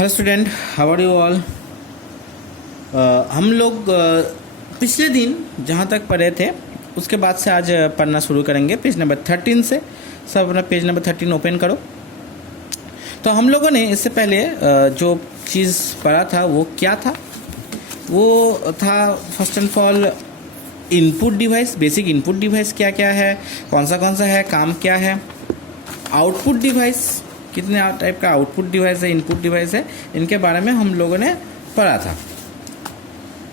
Hello student, how are you all. हम लोग पिछले दिन जहाँ तक पढ़े थे उसके बाद से आज पढ़ना शुरू करेंगे पेज नंबर 13 से। सब अपना पेज नंबर 13 ओपन करो। तो हम लोगों ने इससे पहले जो चीज़ पढ़ा था वो क्या था, वो था first and all input device. Basic input device क्या क्या है, कौन सा है, काम क्या है। आउटपुट डिवाइस, कितने टाइप का आउटपुट डिवाइस है, इनपुट डिवाइस है, इनके बारे में हम लोगों ने पढ़ा था।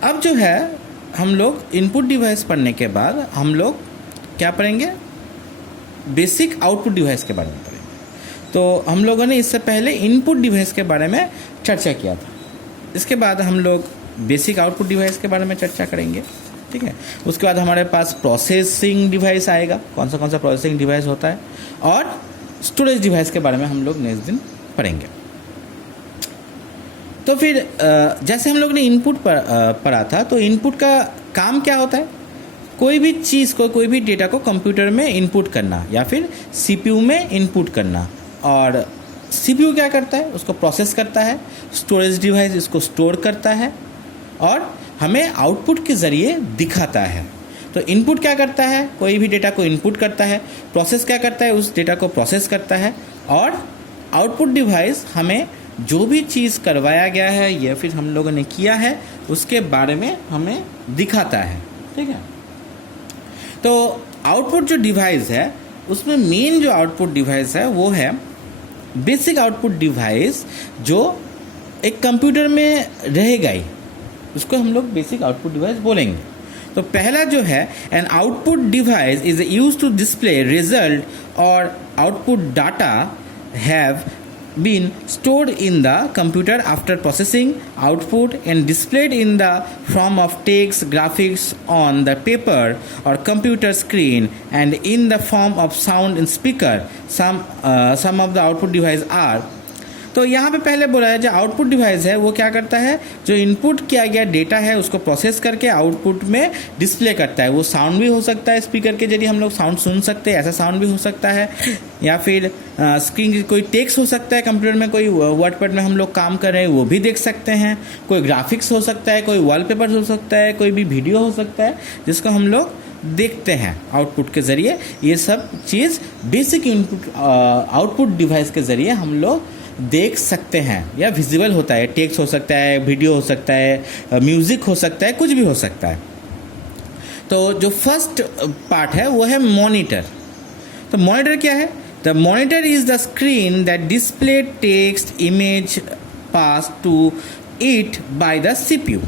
अब जो है हम लोग इनपुट डिवाइस पढ़ने के बाद हम लोग क्या पढ़ेंगे, बेसिक आउटपुट डिवाइस के बारे में पढ़ेंगे। तो हम लोगों ने इससे पहले इनपुट डिवाइस के बारे में चर्चा किया था। इसके बाद हम लोग बेसिक आउटपुट डिवाइस के बारे में चर्चा करेंगे, ठीक है। उसके बाद हमारे पास प्रोसेसिंग डिवाइस आएगा, कौन सा प्रोसेसिंग डिवाइस होता है, और स्टोरेज डिवाइस के बारे में हम लोग नेक्स्ट दिन पढ़ेंगे। तो फिर जैसे हम लोग ने इनपुट पढ़ा था, तो इनपुट का काम क्या होता है, कोई भी चीज़ को, कोई भी डेटा को कंप्यूटर में इनपुट करना या फिर सीपीयू में इनपुट करना। और सीपीयू क्या करता है, उसको प्रोसेस करता है, स्टोरेज डिवाइस इसको स्टोर करता है और हमें आउटपुट के ज़रिए दिखाता है। तो इनपुट क्या करता है, कोई भी डेटा को इनपुट करता है, प्रोसेस क्या करता है, उस डेटा को प्रोसेस करता है, और आउटपुट डिवाइस हमें जो भी चीज़ करवाया गया है या फिर हम लोगों ने किया है उसके बारे में हमें दिखाता है, ठीक है। तो आउटपुट जो डिवाइस है उसमें मेन जो आउटपुट डिवाइस है वो है बेसिक आउटपुट डिवाइस, जो एक कंप्यूटर में रहेगा ही, उसको हम लोग बेसिक आउटपुट डिवाइस बोलेंगे। तो पहला जो है, an output device is use to display result और output data have been stored in the computer after processing output and displayed in the form of text, graphics on the paper or computer screen, and in the form of sound in speaker. Some of the output device are. तो यहाँ पे पहले बोला है जो output device है वो क्या करता है, जो इनपुट किया गया डेटा है उसको प्रोसेस करके आउटपुट में डिस्प्ले करता है। वो साउंड भी हो सकता है, स्पीकर के जरिए हम लोग साउंड सुन सकते हैं, ऐसा साउंड भी हो सकता है, या फिर स्क्रीन की कोई टेक्स्ट हो सकता है, कंप्यूटर में कोई वर्डपैड में हम लोग काम कर रहे हैं वो भी देख सकते हैं, कोई ग्राफिक्स हो सकता है, कोई वॉलपेपर हो सकता है, कोई भी वीडियो हो सकता है जिसको हम लोग देखते हैं आउटपुट के ज़रिए। ये सब चीज़ बेसिक इनपुट आउटपुट डिवाइस के ज़रिए हम लोग देख सकते हैं, या विजिबल होता है, टेक्स्ट हो सकता है, वीडियो हो सकता है, म्यूज़िक हो सकता है, कुछ भी हो सकता है। तो जो फर्स्ट पार्ट है वो है मॉनिटर। तो मॉनिटर क्या है, the monitor is the screen that display text image pass to it by the CPU.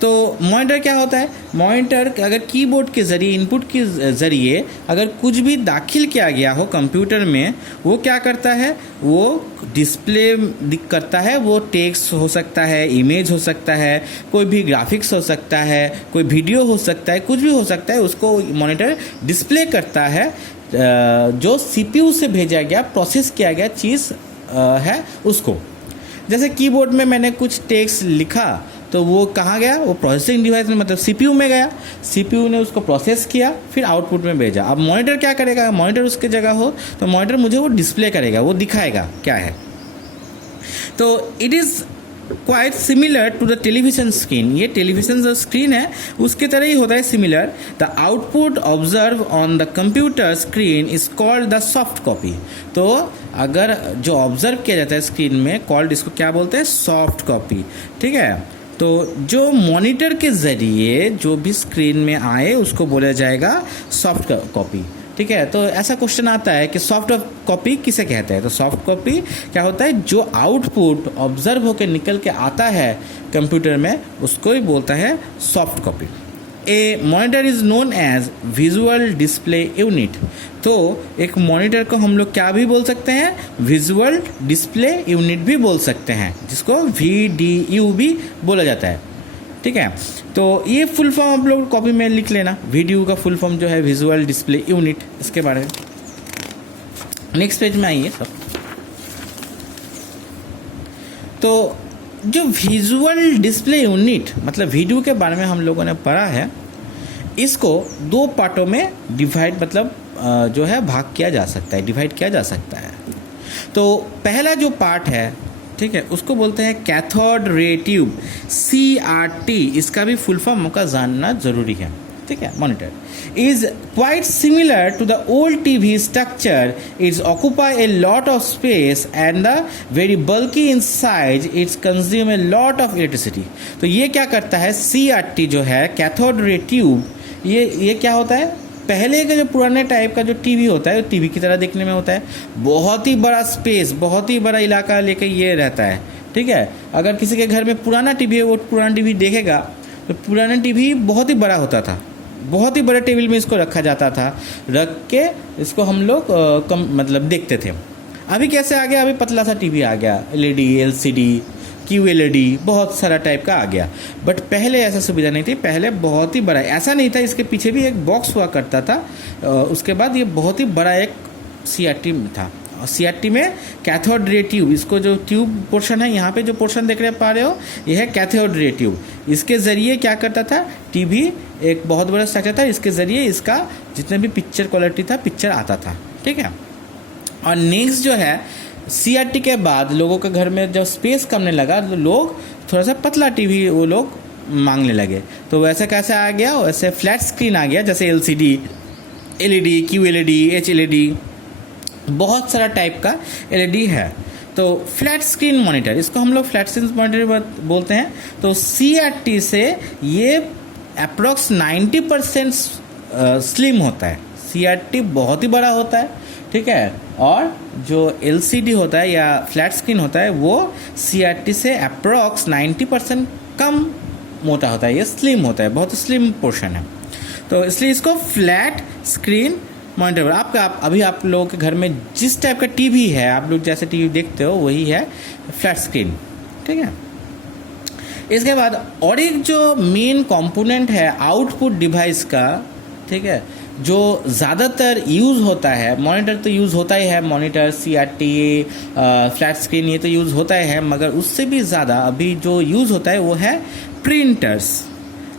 तो मॉनिटर क्या होता है, मॉनिटर अगर कीबोर्ड के ज़रिए, इनपुट के ज़रिए अगर कुछ भी दाखिल किया गया हो कंप्यूटर में, वो क्या करता है, वो डिस्प्ले करता है। वो टेक्स्ट हो सकता है, इमेज हो सकता है, कोई भी ग्राफिक्स हो सकता है, कोई वीडियो हो सकता है, कुछ भी हो सकता है, उसको मॉनिटर डिस्प्ले करता है जो सीपीयू से भेजा गया, प्रोसेस किया गया चीज़ है उसको। जैसे कीबोर्ड में मैंने कुछ टेक्स्ट लिखा तो वो कहाँ गया, वो प्रोसेसिंग डिवाइस में, मतलब सीपीयू में गया, सीपीयू ने उसको प्रोसेस किया, फिर आउटपुट में भेजा। अब मॉनिटर क्या करेगा, मॉनिटर उसके जगह हो तो मॉनिटर मुझे वो डिस्प्ले करेगा, वो दिखाएगा क्या है। तो it is quite similar to the television screen. ये टेलीविज़न जो स्क्रीन है उसके तरह ही होता है, similar. The output observe on the computer screen is called the soft copy. तो अगर जो ऑब्जर्व किया जाता है स्क्रीन में, कॉल्ड, इसको क्या बोलते हैं, सॉफ्ट कॉपी, ठीक है। तो जो मॉनिटर के ज़रिए जो भी स्क्रीन में आए उसको बोला जाएगा सॉफ्ट कॉपी, ठीक है। तो ऐसा क्वेश्चन आता है कि सॉफ्ट कॉपी किसे कहते हैं। तो सॉफ्ट कॉपी क्या होता है, जो आउटपुट ऑब्जर्व होकर निकल के आता है कंप्यूटर में उसको ही बोलता है soft copy. A monitor is known as visual display unit. तो एक मॉनिटर को हम लोग क्या भी बोल सकते हैं, विजुअल डिस्प्ले यूनिट भी बोल सकते हैं, जिसको VDU भी बोला जाता है, ठीक है। तो ये फुल फॉर्म आप लोग कॉपी में लिख लेना, VDU का फुल फॉर्म जो है विजुअल डिस्प्ले यूनिट, इसके बारे में। नेक्स्ट पेज में आइए सब। तो जो विजुअल डिस्प्ले यूनिट मतलब VDU के बारे में हम लोगों ने पढ़ा है, इसको दो पार्टों में डिवाइड, मतलब जो है भाग किया जा सकता है, डिवाइड किया जा सकता है। तो पहला जो पार्ट है, ठीक है, उसको बोलते हैं कैथोड रे ट्यूब, CRT। इसका भी फुल फॉर्म का जानना जरूरी है, ठीक है। Monitor is quite similar to the old TV structure, it's occupy a lot of space and the very bulky in size, it's consume a lot of electricity. तो ये क्या करता है, CRT जो है कैथोड रे ट्यूब, ये क्या होता है, पहले का जो पुराने टाइप का जो टीवी होता है, टीवी की तरह देखने में होता है, बहुत ही बड़ा स्पेस, बहुत ही बड़ा इलाका लेके ये रहता है, ठीक है। अगर किसी के घर में पुराना टीवी है, वो पुराना टीवी देखेगा तो पुराना टीवी बहुत ही बड़ा होता था, बहुत ही बड़े टेबल में इसको रखा जाता था, रख के इसको हम लोग मतलब देखते थे। अभी कैसे आ गया, अभी पतला सा टीवी आ गया, LED, LCD, QLED, बहुत सारा टाइप का आ गया। बट पहले ऐसा सुविधा नहीं थी, पहले बहुत ही बड़ा, ऐसा नहीं था, इसके पीछे भी एक बॉक्स हुआ करता था। उसके बाद ये बहुत ही बड़ा एक CRT था। CRT में कैथोड रे ट्यूब, इसको जो ट्यूब पोर्शन है, यहाँ पे जो पोर्शन देख रहे पा रहे हो, ये है कैथोड रे ट्यूब। इसके ज़रिए क्या करता था, टीवी एक बहुत बड़ा स्ट्रक्चर था, इसके ज़रिए इसका जितने भी पिक्चर क्वालिटी था, पिक्चर आता था, ठीक है। और नेक्स्ट जो है, CRT के बाद लोगों के घर में जब स्पेस कमने लगा तो लोग थोड़ा सा पतला टीवी वो लोग मांगने लगे। तो वैसे कैसे आ गया, वैसे फ्लैट स्क्रीन आ गया, जैसे LCD, LED, QLED, HLED, बहुत सारा टाइप का LED है। तो फ्लैट स्क्रीन मॉनिटर, इसको हम लोग फ्लैट स्क्रीन मॉनिटर बोलते हैं। तो CRT से ये अप्रॉक्स 90% स्लिम होता है। CRT बहुत ही बड़ा होता है, ठीक है। और जो LCD होता है या फ्लैट स्क्रीन होता है, वो CRT से अप्रॉक्स 90% कम मोटा होता है, ये स्लिम होता है, बहुत स्लिम पोर्शन है। तो इसलिए इसको फ्लैट स्क्रीन मॉनिटर। अभी आप लोगों के घर में जिस टाइप का टीवी है, आप लोग जैसे टीवी देखते हो, वही है फ्लैट स्क्रीन, ठीक है। इसके बाद और एक जो मेन कंपोनेंट है आउटपुट डिवाइस का, ठीक है, जो ज़्यादातर यूज़ होता है, मॉनिटर तो यूज़ होता ही है, मॉनिटर, CRT, फ्लैट स्क्रीन, ये तो यूज़ होता ही है, मगर उससे भी ज़्यादा अभी जो यूज़ होता है वो है प्रिंटर्स।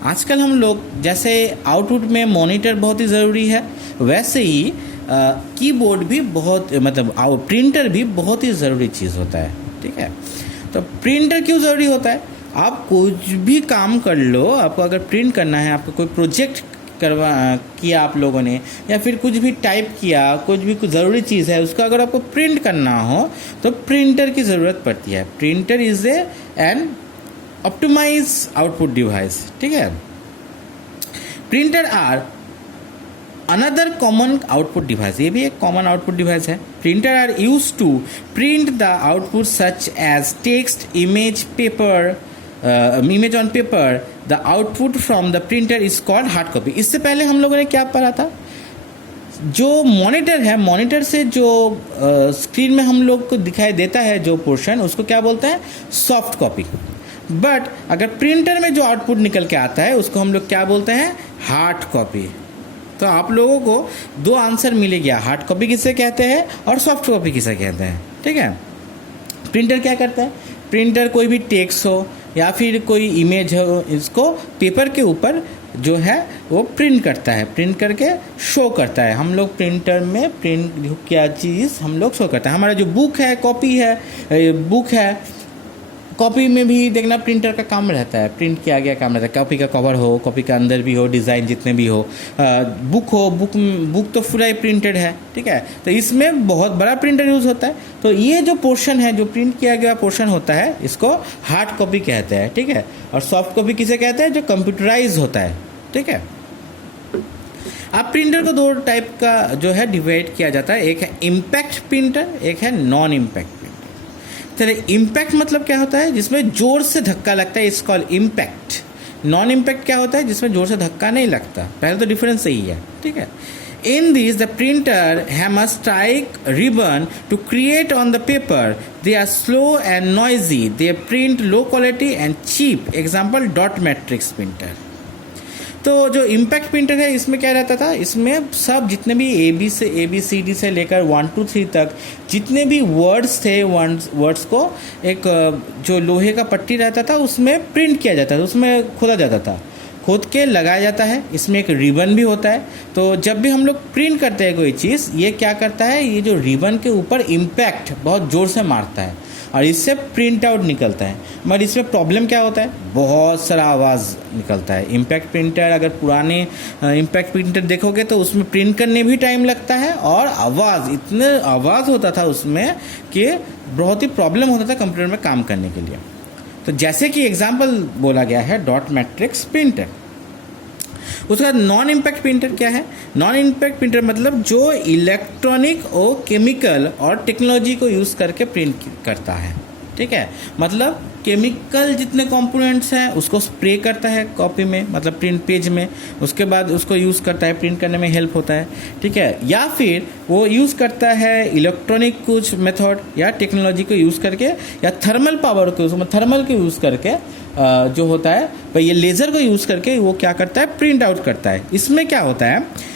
आजकल हम लोग जैसे आउटपुट में मॉनिटर बहुत ही ज़रूरी है, वैसे ही कीबोर्ड भी बहुत, मतलब प्रिंटर भी बहुत ही ज़रूरी चीज़ होता है, ठीक है। तो प्रिंटर क्यों ज़रूरी होता है, आप कुछ भी काम कर लो, आपको अगर प्रिंट करना है, आपको कोई प्रोजेक्ट किया आप लोगों ने, या फिर कुछ भी टाइप किया, कुछ भी ज़रूरी चीज़ है, उसका अगर आपको प्रिंट करना हो तो प्रिंटर की ज़रूरत पड़ती है। Printer is an optimise output device, ठीक है। Printer are another common output device, ये भी एक कॉमन आउटपुट डिवाइस है। Printer are use to print the output such as text, image, paper, image on paper. The output from the printer is called hard copy. इससे पहले हम लोगों ने क्या पढ़ा था, जो मॉनिटर है, मॉनिटर से जो स्क्रीन में हम लोग को दिखाई देता है जो पोर्शन, उसको क्या बोलते हैं, सॉफ्ट कॉपी। बट अगर प्रिंटर में जो आउटपुट निकल के आता है, उसको हम लोग क्या बोलते हैं, हार्ड कॉपी। तो आप लोगों को दो आंसर मिले गया, हार्ड कॉपी किसे कहते हैं और सॉफ्ट कॉपी किसे कहते हैं, ठीक है। प्रिंटर क्या करता है, प्रिंटर कोई भी टेक्स्ट हो या फिर कोई इमेज हो, इसको पेपर के ऊपर जो है वो प्रिंट करता है, प्रिंट करके शो करता है। हम लोग प्रिंटर में प्रिंट क्या चीज़ हम लोग शो करते हैं। हमारा जो बुक है, कॉपी है, बुक है, कॉपी में भी देखना प्रिंटर का काम रहता है, प्रिंट किया गया काम रहता है। कॉपी का कवर हो, कॉपी का अंदर भी हो, डिज़ाइन जितने भी हो, बुक हो, बुक तो पूरा ही प्रिंटेड है, ठीक है। तो इसमें बहुत बड़ा प्रिंटर यूज़ होता है। तो ये जो पोर्शन है, जो प्रिंट किया गया पोर्शन होता है, इसको हार्ड कॉपी कहते हैं, ठीक है। और सॉफ्ट कॉपी किसे कहते हैं, जो कंप्यूटराइज होता है, ठीक है। अब प्रिंटर को दो टाइप का जो है डिवाइड किया जाता है, एक है इम्पैक्ट प्रिंटर, एक है नॉन इम्पैक्ट प्रिंटर। चलिए, इम्पैक्ट मतलब क्या होता है, जिसमें जोर से धक्का लगता है, it's called impact. Non impact क्या होता है, जिसमें जोर से धक्का नहीं लगता। पहले तो डिफरेंस यही है, ठीक है। In these, the printer hammer strike ribbon to create on the paper. They are slow and noisy. They print low quality and cheap. Example, dot matrix printer. तो जो इम्पैक्ट प्रिंटर है, इसमें क्या रहता था, इसमें सब जितने भी ABCD से लेकर 1 2 3 तक जितने भी वर्ड्स थे, वर्ड्स को एक जो लोहे का पट्टी रहता था उसमें प्रिंट किया जाता था, उसमें खोदा जाता था, खोद के लगाया जाता है। इसमें एक रिबन भी होता है। तो जब भी हम लोग प्रिंट करते हैं कोई चीज़, ये क्या करता है, ये जो रिबन के ऊपर इम्पैक्ट बहुत ज़ोर से मारता है, और इससे प्रिंट आउट निकलता है। मगर इसमें प्रॉब्लम क्या होता है, बहुत सारा आवाज़ निकलता है। इम्पैक्ट प्रिंटर, अगर पुराने इम्पैक्ट प्रिंटर देखोगे तो उसमें प्रिंट करने भी टाइम लगता है और इतने आवाज़ होता था उसमें कि बहुत ही प्रॉब्लम होता था कंप्यूटर में काम करने के लिए। तो जैसे कि एग्जाम्पल बोला गया है डॉट मैट्रिक्स प्रिंटर। उसके बाद नॉन इम्पैक्ट प्रिंटर क्या है? नॉन इम्पैक्ट प्रिंटर मतलब जो इलेक्ट्रॉनिक और केमिकल और टेक्नोलॉजी को यूज़ करके प्रिंट करता है। ठीक है, मतलब केमिकल जितने कंपोनेंट्स हैं उसको स्प्रे करता है कॉपी में, मतलब प्रिंट पेज में, उसके बाद उसको यूज़ करता है, प्रिंट करने में हेल्प होता है। ठीक है, या फिर वो यूज़ करता है इलेक्ट्रॉनिक कुछ मेथड या टेक्नोलॉजी को यूज़ करके या थर्मल पावर को, थर्मल को यूज़ करके जो होता है भाई ये लेज़र को यूज़ करके वो क्या करता है, प्रिंट आउट करता है। इसमें क्या होता है,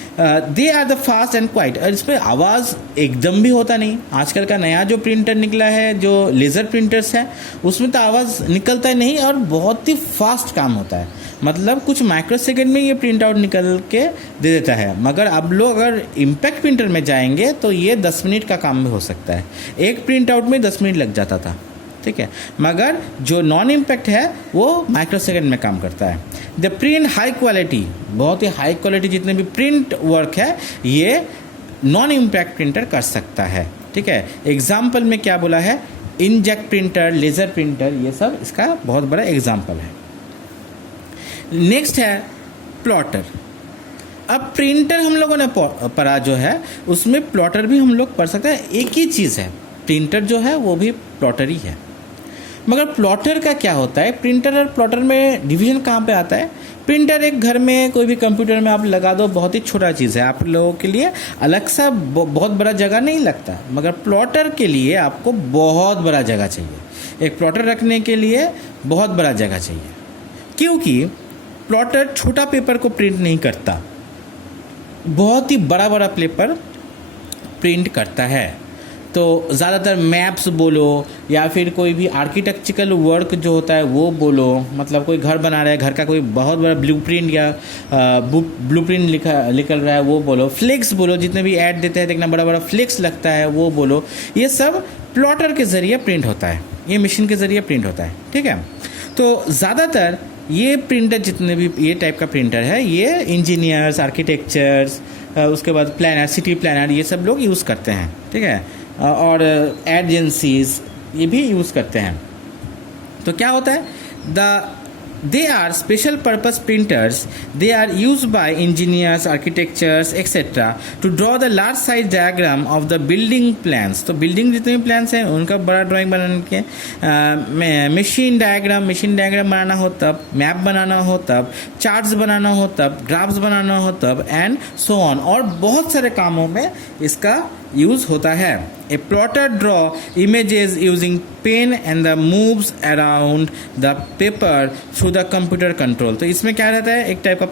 they are the fast and quite, और इसमें आवाज़ एकदम भी होता नहीं। आजकल का नया जो प्रिंटर निकला है, जो लेज़र प्रिंटर्स हैं, उसमें तो आवाज़ निकलता ही नहीं और बहुत ही फास्ट काम होता है, मतलब कुछ माइक्रो सेकेंड में ये प्रिंट आउट निकल के दे देता है। मगर अब लोग अगर इम्पैक्ट प्रिंटर में जाएंगे तो ये 10 मिनट का काम भी हो सकता है। एक प्रिंट आउट में 10 मिनट लग जाता था। ठीक है, मगर जो नॉन इम्पैक्ट है वो माइक्रो सेकेंड में काम करता है। द प्रिंट हाई क्वालिटी, बहुत ही हाई क्वालिटी जितने भी प्रिंट वर्क है ये नॉन इम्पैक्ट प्रिंटर कर सकता है। ठीक है, एग्जाम्पल में क्या बोला है, इंकजेट प्रिंटर, लेज़र प्रिंटर, ये सब इसका बहुत बड़ा एग्जाम्पल है। नेक्स्ट है प्लॉटर। अब प्रिंटर हम लोगों ने पढ़ा जो है उसमें प्लॉटर भी हम लोग पढ़ सकते हैं। एक ही चीज़ है, प्रिंटर जो है वो भी प्लॉटर ही है। मगर प्लॉटर का क्या होता है, प्रिंटर और प्लॉटर में डिवीजन कहाँ पे आता है? प्रिंटर एक घर में कोई भी कंप्यूटर में आप लगा दो, बहुत ही छोटा चीज़ है, आप लोगों के लिए अलग सा बहुत बड़ा जगह नहीं लगता। मगर प्लॉटर के लिए आपको बहुत बड़ा जगह चाहिए। एक प्लॉटर रखने के लिए बहुत बड़ा जगह चाहिए, क्योंकि प्लॉटर छोटा पेपर को प्रिंट नहीं करता, बहुत ही बड़ा बड़ा पेपर प्रिंट करता है। तो ज़्यादातर मैप्स बोलो या फिर कोई भी आर्किटेक्चरल वर्क जो होता है वो बोलो, मतलब कोई घर बना रहा है, घर का कोई बहुत बड़ा ब्लूप्रिंट या ब्लूप्रिंट निकल रहा है वो बोलो, फ्लेक्स बोलो, जितने भी ऐड देते हैं देखना बड़ा बड़ा फ्लेक्स लगता है वो बोलो, ये सब प्लॉटर के ज़रिए प्रिंट होता है, ये मशीन के ज़रिए प्रिंट होता है। ठीक है, तो ज़्यादातर ये प्रिंटर जितने भी ये टाइप का प्रिंटर है ये इंजीनियर्स, आर्किटेक्चर्स, उसके बाद प्लानर, सिटी प्लानर, ये सब लोग यूज़ करते हैं। ठीक है, और एजेंसीज ये भी यूज़ करते हैं। तो क्या होता है, they are special purpose printers. They are used by engineers, architects, etc. to draw the large size diagram of the building plans. तो बिल्डिंग जितने भी प्लान्स हैं उनका बड़ा ड्राइंग बनाने के, मशीन डायग्राम बनाना हो तब, मैप बनाना हो तब, चार्ट्स बनाना हो तब, ग्राफ्स बनाना हो तब, एंड सो ऑन, और बहुत सारे कामों में इसका यूज़ होता है। A plotter draw images using pen and the moves around the paper through the computer control. तो इसमें क्या रहता है, एक टाइप का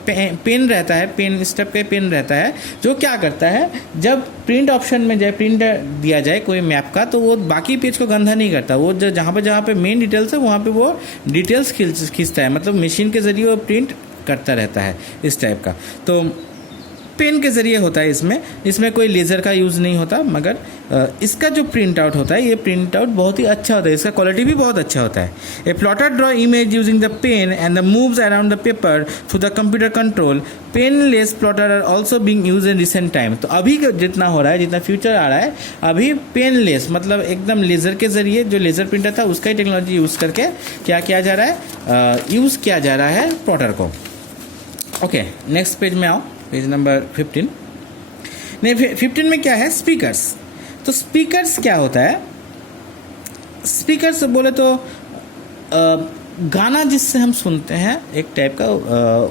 पेन रहता है, पेन स्टेप पे पेन रहता है जो क्या करता है, जब प्रिंट ऑप्शन में जाए, प्रिंट दिया जाए कोई मैप का, तो वो बाकी पेज को गंदा नहीं करता, वो जहाँ पे मेन डिटेल्स है वहाँ पे वो डिटेल्स खींचता है, मतलब मशीन के ज़रिए वो प्रिंट करता रहता है इस टाइप का। तो पेन के ज़रिए होता है, इसमें कोई लेज़र का यूज़ नहीं होता, मगर इसका जो प्रिंट आउट होता है ये प्रिंट आउट बहुत ही अच्छा होता है, इसका क्वालिटी भी बहुत अच्छा होता है। A plotter draw image using the pen and the moves around the paper through the computer control. Penless plotter are also being use in recent time. तो अभी जितना हो रहा है, जितना फ्यूचर आ रहा है, अभी पेनलेस मतलब एकदम लेज़र के ज़रिए, जो लेज़र प्रिंटर था उसका ही टेक्नोलॉजी यूज़ करके क्या किया जा रहा है, यूज़ किया जा रहा है प्लॉटर को। ओके, नेक्स्ट पेज में आओ, पेज नंबर 15। नहीं, 15 में क्या है, स्पीकर्स। तो स्पीकर्स क्या होता है, स्पीकर्स बोले तो गाना जिससे हम सुनते हैं एक टाइप का,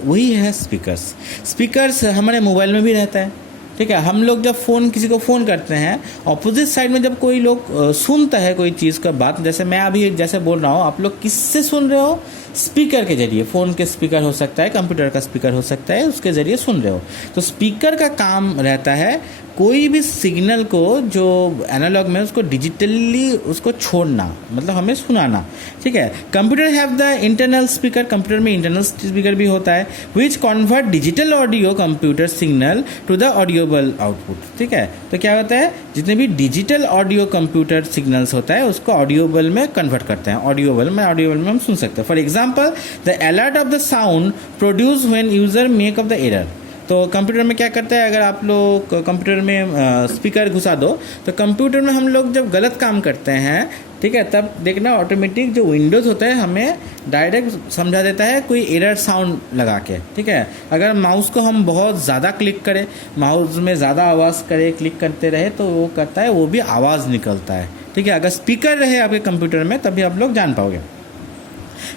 वही है स्पीकर्स। स्पीकर्स हमारे मोबाइल में भी रहता है। ठीक है, हम लोग जब किसी को फ़ोन करते हैं, ऑपोजिट साइड में जब कोई लोग सुनता है कोई चीज़ का बात, जैसे मैं अभी जैसे बोल रहा हूँ, आप लोग किससे सुन रहे हो, स्पीकर के जरिए, फ़ोन के स्पीकर हो सकता है, कंप्यूटर का स्पीकर हो सकता है, उसके ज़रिए सुन रहे हो। तो स्पीकर का काम रहता है कोई भी सिग्नल को जो एनालॉग में उसको डिजिटली उसको छोड़ना, मतलब हमें सुनाना, ठीक है। Computer have the internal speaker, computer में इंटरनल स्पीकर भी होता है, which convert digital audio computer signal to the audible output, ठीक है। तो क्या होता है, जितने भी डिजिटल ऑडियो कंप्यूटर सिग्नल्स होता है उसको ऑडियोबल में कन्वर्ट करते हैं। ऑडियोबल में हम सुन सकते हैं। For example the alert of the sound produce when user make of the error. तो कंप्यूटर में क्या करता है, अगर आप लोग कंप्यूटर में स्पीकर घुसा दो तो कंप्यूटर में हम लोग जब गलत काम करते हैं, ठीक है, तब देखना ऑटोमेटिक जो विंडोज़ होता है हमें डायरेक्ट समझा देता है कोई एरर साउंड लगा के, ठीक है। अगर माउस को हम बहुत ज़्यादा क्लिक करें, माउस में ज़्यादा आवाज़ करें, क्लिक करते रहे तो वो करता है, वो भी आवाज़ निकलता है, ठीक है। अगर स्पीकर रहे आपके कंप्यूटर में तभी आप लोग जान पाओगे।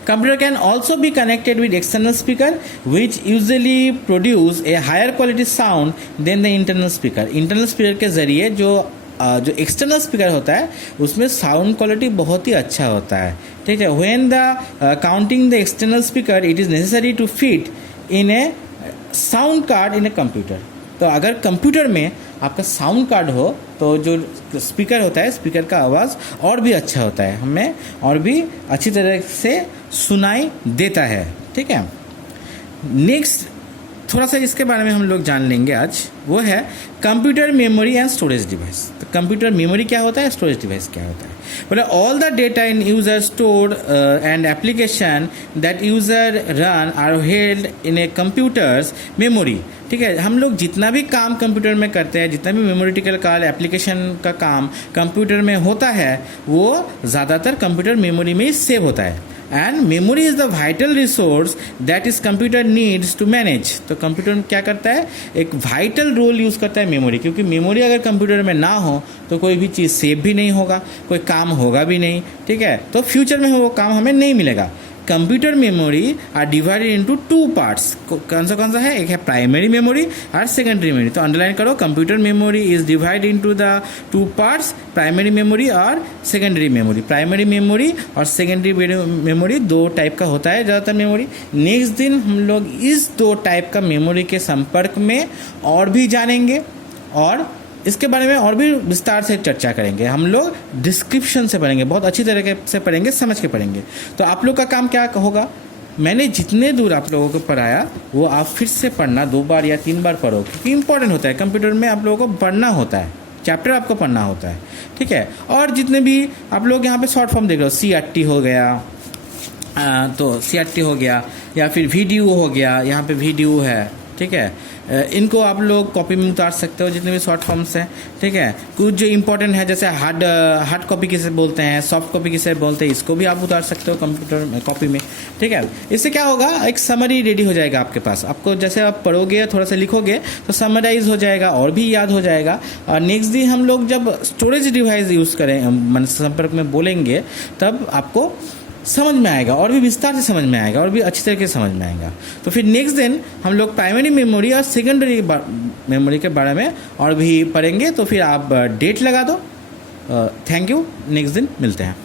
Computer can also be connected with external speaker, which usually produce a higher quality sound than the internal speaker. Internal speaker के ज़रिए जो एक्सटर्नल स्पीकर होता है उसमें साउंड क्वालिटी बहुत ही अच्छा होता है, ठीक है। When the counting the external speaker it is necessary to fit in a sound card in a computer. तो अगर कंप्यूटर में आपका साउंड कार्ड हो तो जो स्पीकर होता है, स्पीकर का आवाज़ और भी अच्छा होता है, हमें और भी अच्छी तरह से सुनाई देता है, ठीक है। नेक्स्ट थोड़ा सा इसके बारे में हम लोग जान लेंगे आज, वो है computer memory and storage device. तो कंप्यूटर मेमोरी क्या होता है, स्टोरेज डिवाइस क्या होता है। बोले all the data in user store and application that user run are held in a computer's memory, ठीक है। हम लोग जितना भी काम कंप्यूटर में करते हैं, जितना भी मेमोरिटिकल का एप्लीकेशन का काम कंप्यूटर में होता है, वो ज़्यादातर कंप्यूटर मेमोरी में ही सेव होता है। And memory is the vital resource that is computer needs to manage. तो कंप्यूटर क्या करता है, एक वाइटल रोल यूज़ करता है मेमोरी, क्योंकि मेमोरी अगर कंप्यूटर में ना हो तो कोई भी चीज़ सेव भी नहीं होगा, कोई काम होगा भी नहीं, ठीक है। तो फ्यूचर में वो काम हमें नहीं मिलेगा। Computer memory are divided into two parts. कौन सा है, एक है प्राइमरी मेमोरी और सेकेंडरी मेमोरी। तो अंडरलाइन करो, computer memory is divided into the two parts, primary memory और सेकेंडरी मेमोरी। प्राइमरी मेमोरी और सेकेंडरी मेमोरी दो टाइप का होता है ज़्यादातर मेमोरी। नेक्स्ट दिन हम लोग इस दो टाइप का मेमोरी के संपर्क में और भी जानेंगे और इसके बारे में और भी विस्तार से चर्चा करेंगे। हम लोग डिस्क्रिप्शन से पढ़ेंगे, बहुत अच्छी तरीके से पढ़ेंगे, समझ के पढ़ेंगे। तो आप लोग का काम क्या होगा, मैंने जितने दूर आप लोगों को पढ़ाया वो आप फिर से पढ़ना, 2 बार या 3 बार पढ़ो, क्योंकि इंपॉर्टेंट होता है। कंप्यूटर में आप लोगों को पढ़ना होता है, चैप्टर आपको पढ़ना होता है, ठीक है। और जितने भी आप लोग यहाँ पे शॉर्ट फॉर्म देख रहे हो, CRT हो गया, तो CRT हो गया, या फिर VDU हो गया, यहाँ पे VDU है, ठीक है। इनको आप लोग कॉपी में उतार सकते हो, जितने भी शॉर्ट फॉर्म्स हैं, ठीक है। कुछ जो इंपॉर्टेंट है जैसे हार्ड कॉपी किसे बोलते हैं, सॉफ्ट कॉपी किसे बोलते हैं, इसको भी आप उतार सकते हो कंप्यूटर में कॉपी में, ठीक है। इससे क्या होगा, एक समरी रेडी हो जाएगा आपके पास। आपको जैसे आप पढ़ोगे, थोड़ा सा लिखोगे तो समराइज हो जाएगा और भी याद हो जाएगा। और नेक्स्ट दिन हम लोग जब स्टोरेज डिवाइस यूज़ करें, मन संपर्क में बोलेंगे, तब आपको समझ में आएगा और भी विस्तार से समझ में आएगा और भी अच्छी तरीके से समझ में आएगा। तो फिर नेक्स्ट दिन हम लोग प्राइमरी मेमोरी और सेकेंडरी मेमोरी के बारे में और भी पढ़ेंगे। तो फिर आप डेट लगा दो। थैंक यू, नेक्स्ट दिन मिलते हैं।